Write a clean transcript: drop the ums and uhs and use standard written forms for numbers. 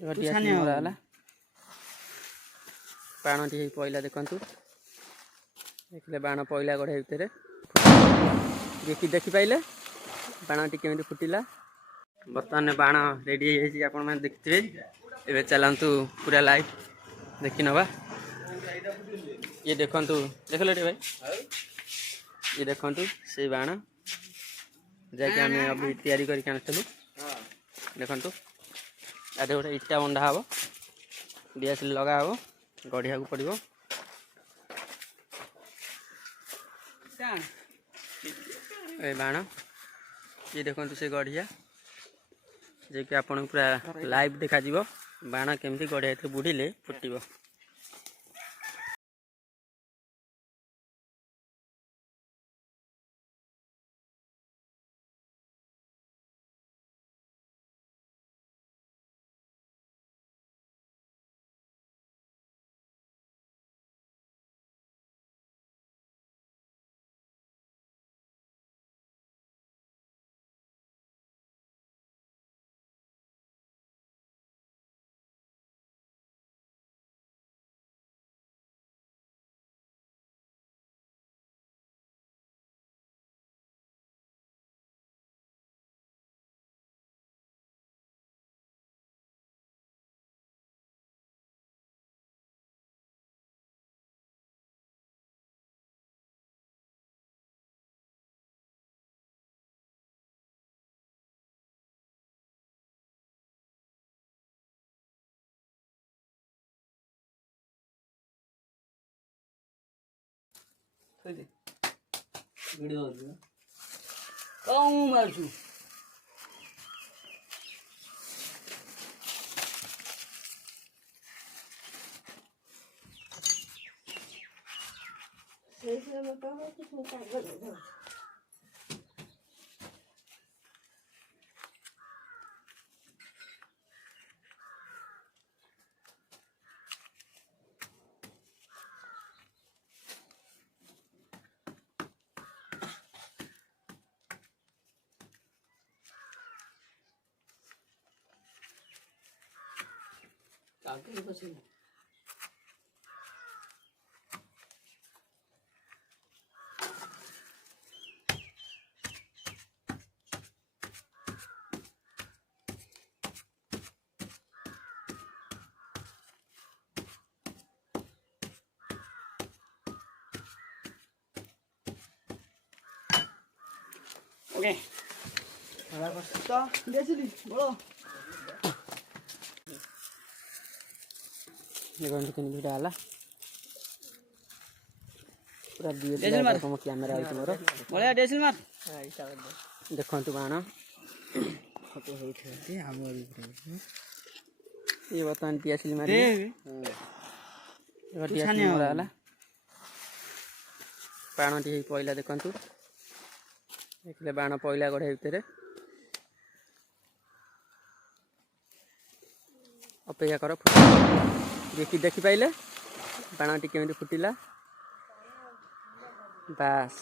गला बाण टी पईला देखु देखिले बाण पईला गढ़े भितर देखी पाइले बाण टी केमी फुटिला। बर्तमान बाण रेडी आप देखते ए चलतु पूरा लाइव देखी नवा। ये देखु देख लो भाई ये देखु से बाण जैक आम अभी तैयारी करके आनिलु देखु आधे गोटे इटा बंधा हम डीएसएल लगा हम गढ़िया को पड़ो ए बाण ये देखु से गढ़िया जे कि आपन पूरा लाइव देखा बाण केमती गढ़िया बुड़िले फुटब। मारछु ओके डाला पूरा कैमेरा मोर देखु बाण ये बर्तमान डीएसएल मारे बाण टी पईला देखु देखिले बाण पईला गढ़े भितर अपेक्षा कर देखी पाइले बाण टी केमी फुटिला बास।